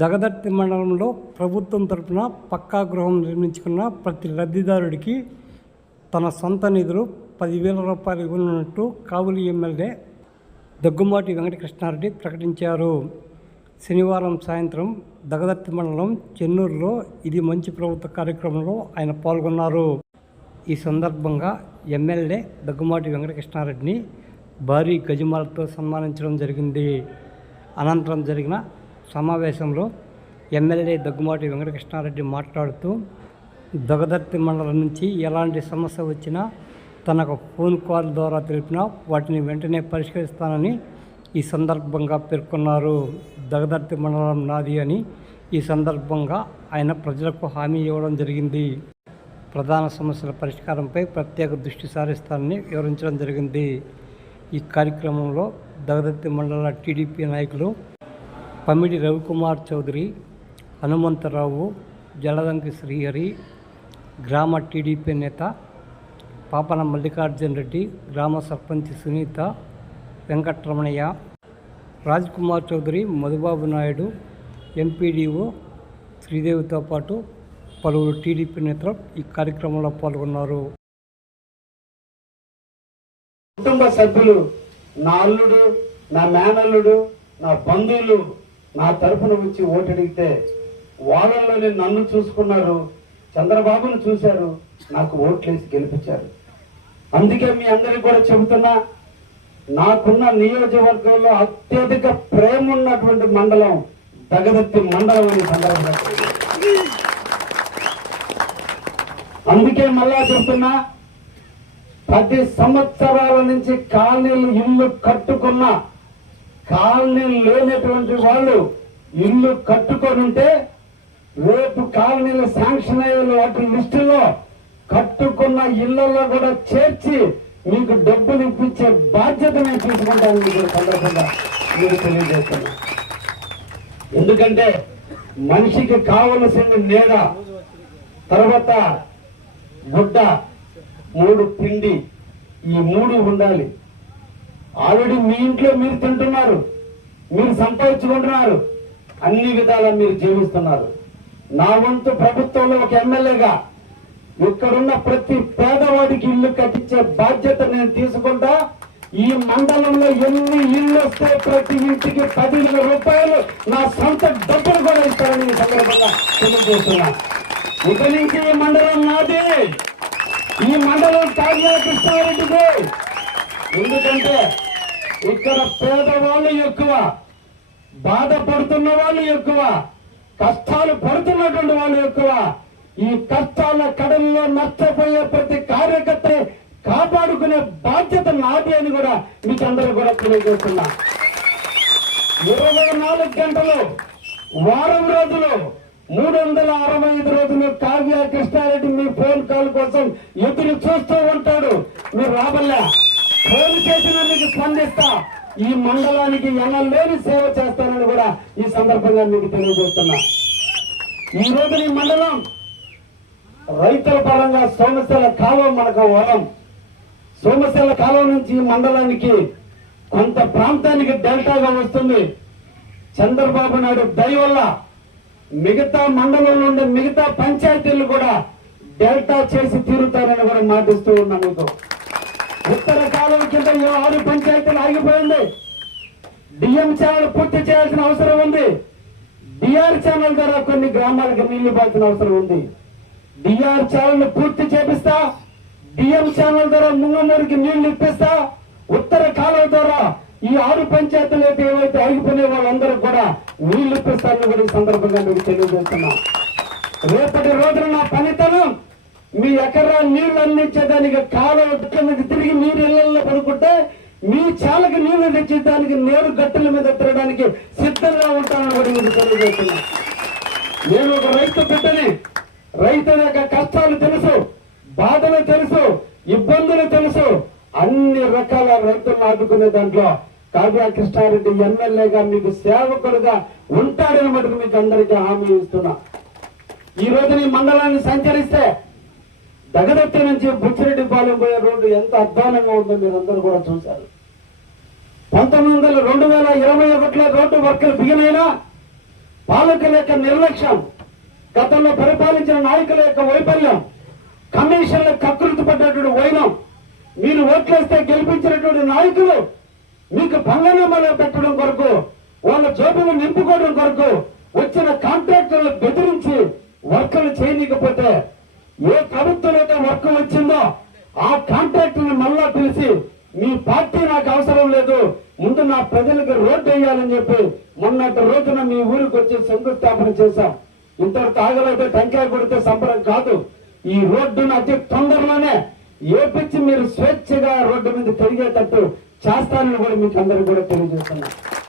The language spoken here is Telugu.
దగదర్తి మండలంలో ప్రభుత్వం తరపున పక్కా గృహం నిర్మించుకున్న ప్రతి లబ్ధిదారుడికి తన సొంత నిధులు 10,000 రూపాయలు ఇవ్వనున్నట్టు కావలి ఎమ్మెల్యే దగ్గుమాటి వెంకటకృష్ణారెడ్డి ప్రకటించారు. శనివారం సాయంత్రం దగదర్తి మండలం చెన్నూరులో ఇది మంచి ప్రభుత్వ కార్యక్రమంలో ఆయన పాల్గొన్నారు. ఈ సందర్భంగా ఎమ్మెల్యే దగ్గుమాటి వెంకటకృష్ణారెడ్డిని భారీ గజమాలతో సన్మానించడం జరిగింది. అనంతరం జరిగిన సమావేశంలో ఎమ్మెల్యే దగ్గుమాటి వెంకటకృష్ణారెడ్డి మాట్లాడుతూ దగదర్తి మండలం నుంచి ఎలాంటి సమస్య వచ్చినా తనకు ఫోన్ కాల్ ద్వారా తెలిపినా వాటిని వెంటనే పరిష్కరిస్తానని ఈ సందర్భంగా పేర్కొన్నారు. దగదర్తి మండలం నాది అని ఈ సందర్భంగా ఆయన ప్రజలకు హామీ ఇవ్వడం జరిగింది. ప్రధాన సమస్యల పరిష్కారంపై ప్రత్యేక దృష్టి సారిస్తానని వివరించడం జరిగింది. ఈ కార్యక్రమంలో దగదర్తి మండల టీడీపీ నాయకులు పమిడి రవికుమార్ చౌదరి, హనుమంతరావు, జలదంకి శ్రీహరి, గ్రామ టీడీపీ నేత పాపన మల్లికార్జున రెడ్డి, గ్రామ సర్పంచ్ సునీత, వెంకటరమణయ్య, రాజ్కుమార్ చౌదరి, మధుబాబు నాయుడు, ఎంపీడీఓ శ్రీదేవితో పాటు పలువురు టీడీపీ నేతలు ఈ కార్యక్రమంలో పాల్గొన్నారు. కుటుంబ సభ్యులు, నా అల్లుడు, నా మేనల్లుడు, నా బంధువులు నా తరఫున వచ్చి ఓటడిగితే వాళ్ళలోనే నన్ను చూసుకున్నారు, చంద్రబాబును చూశారు, నాకు ఓట్లేసి గెలిపించారు. అందుకే మీ అందరికీ కూడా చెబుతున్నా, నాకున్న నియోజకవర్గంలో అత్యధిక ప్రేమ ఉన్నటువంటి మండలం దగదర్తి మండలం అనే సందర్భంగా అందుకే మళ్ళా చెప్తున్నా, 10 సంవత్సరాల నుంచి కాలనీలు ఇల్లు కట్టుకున్న కాలనీలు లేనటువంటి వాళ్ళు ఇల్లు కట్టుకొని ఉంటే రేపు కాలనీలు శాంక్షన్ అయ్యే వాటి లిస్టులో కట్టుకున్న ఇళ్లలో కూడా చేర్చి మీకు డబ్బులు ఇప్పించే బాధ్యత నేను తీసుకుంటాను మీకు సందర్భంగా మీరు తెలియజేస్తున్నా. ఎందుకంటే మనిషికి కావలసిన నీడ, తర్వాత గుడ్డ, 3 తిండి, ఈ 3 ఉండాలి. ఆల్రెడీ మీ ఇంట్లో మీరు తింటున్నారు, మీరు సంపాదించుకుంటున్నారు, అన్ని విధాలా మీరు జీవిస్తున్నారు. నా వంతు ప్రభుత్వంలో ఒక ఎమ్మెల్యేగా ఇక్కడున్న ప్రతి పేదవాడికి ఇల్లు కట్టించే బాధ్యత నేను తీసుకుంటా. ఈ మండలంలో ఎన్ని ఇల్లు వస్తే ప్రతి ఇంటికి 10,000 రూపాయలు నా సొంత డబ్బులు కూడా ఇస్తారని ఈ సందర్భంగా తెలియజేస్తున్నా. ఇక నుంచి ఈ మండలం నాది, ఈ మండలం తాజా కృష్ణారెడ్డిది. ఎందుకంటే ఇక్కడ పేదవాళ్ళు ఎక్కువ, బాధపడుతున్న వాళ్ళు ఎక్కువ, కష్టాలు పడుతున్నటువంటి వాళ్ళు ఎక్కువ. ఈ కష్టాల కడల్లో నష్టపోయే ప్రతి కార్యకర్త కాపాడుకునే బాధ్యత నాది అని కూడా మీకు అందరూ కూడా తెలియజేస్తున్నా. 24 గంటలు, వారం రోజులు, 365 రోజులు కావ్య కృష్ణారెడ్డి మీ ఫోన్ కాల్ కోసం ఎదురు చూస్తూ ఉంటాడు. మీరు రాబల్లా ఫోన్ చేసినా మీకు స్పందిస్తా. ఈ మండలానికి ఎనలేని సేవ చేస్తానని కూడా ఈ సందర్భంగా మీకు తెలియజేస్తున్నా. ఈ రోజు ఈ మండలం రైతుల పరంగా సోమశిల కాలువ మనకు వరం. సోమశిల కాలువ నుంచి ఈ మండలానికి కొంత ప్రాంతానికి డెల్టాగా వస్తుంది. చంద్రబాబు నాయుడు దయ వల్ల మిగతా మండలంలో ఉండే మిగతా పంచాయతీలు కూడా డెల్టా చేసి తీరుతారని కూడా మాటిస్తూ ఉన్నాం. మీకు ఉత్తర కాలువ కింద 6 పంచాయతీలు ఆగిపోయింది. డిఎం ఛానల్ పూర్తి చేయాల్సిన అవసరం ఉంది. డిఆర్ ఛానల్ ద్వారా కొన్ని గ్రామాలకు నీళ్లు ఇవ్వాల్సిన అవసరం ఉంది. డిఆర్ ఛానల్ పూర్తి చేపిస్తా, డిఎం ఛానల్ ద్వారా ముంగమూరికి నీళ్లు ఇప్పిస్తా. ఉత్తర కాలువ ద్వారా ఈ 6 పంచాయతీలు అయితే ఏవైతే ఆగిపోయిన వాళ్ళందరూ కూడా నీళ్లు ఇప్పిస్తారని కూడా ఈ సందర్భంగా మీకు తెలియజేస్తున్నా. రేపటి రోజున నా పనితనం మీ ఎకరా నీళ్లు అందించేదానికి కాలువ మీద తిరిగి మీరు ఇళ్లలో పడుకుంటే మీ చాలకి నీళ్లు తెచ్చేదానికి నేరు గట్టుల మీద తిరగడానికి సిద్ధంగా ఉంటానని కూడా మీకు తెలియజేస్తున్నా. నేను ఒక రైతు బిడ్డని, రైతుల యొక్క కష్టాలు తెలుసు, బాధలు తెలుసు, ఇబ్బందులు తెలుసు. అన్ని రకాల రైతులను ఆదుకునే దాంట్లో కావ్య కృష్ణారెడ్డి ఎమ్మెల్యేగా మీకు సేవకుడుగా ఉంటాడని మటుకు మీకు అందరికీ హామీ ఇస్తున్నా. ఈ రోజు ఈ మండలాన్ని సంచరిస్తే దగదర్తి నుంచి బుచ్చిరెడ్డిపాలెం పోయే రోడ్డు ఎంత అధ్వానంగా ఉందో మీరు అందరూ కూడా చూశారు. 2021లో రోడ్డు వర్కులు బిగినైనా పాలకుల యొక్క నిర్లక్ష్యం, గతంలో పరిపాలించిన నాయకుల యొక్క వైఫల్యం, కమిషన్ల కకృతి పడ్డటువంటి వైనం, మీరు ఓట్లేస్తే గెలిపించినటువంటి నాయకులు మీకు పంగనామాలు పెట్టడం కొరకు, వాళ్ళ జోబులు నింపుకోవడం కొరకు వచ్చిన కాంట్రాక్టర్లు బెదిరించి వర్కులు చేయనీయకపోతే, ఏ ప్రభుత్వం అయితే వర్క్ వచ్చిందో ఆ కాంట్రాక్టర్ని మళ్ళా పిలిచి మీ పార్టీ నాకు అవసరం లేదు, ముందు నా ప్రజలకు రోడ్డు వేయాలని చెప్పి మొన్నటి రోజున మీ ఊరికి వచ్చి శంకుస్థాపన చేశాం. ఇంతవరకు ఆగలైతే టెంకాయ కొడితే సంబరం కాదు. ఈ రోడ్డును అతి తొందరలోనే ఏపించి మీరు స్వేచ్ఛగా రోడ్డు మీద తిరిగేటట్టు చేస్తానని కూడా మీకు అందరూ కూడా తెలియజేస్తున్నాం.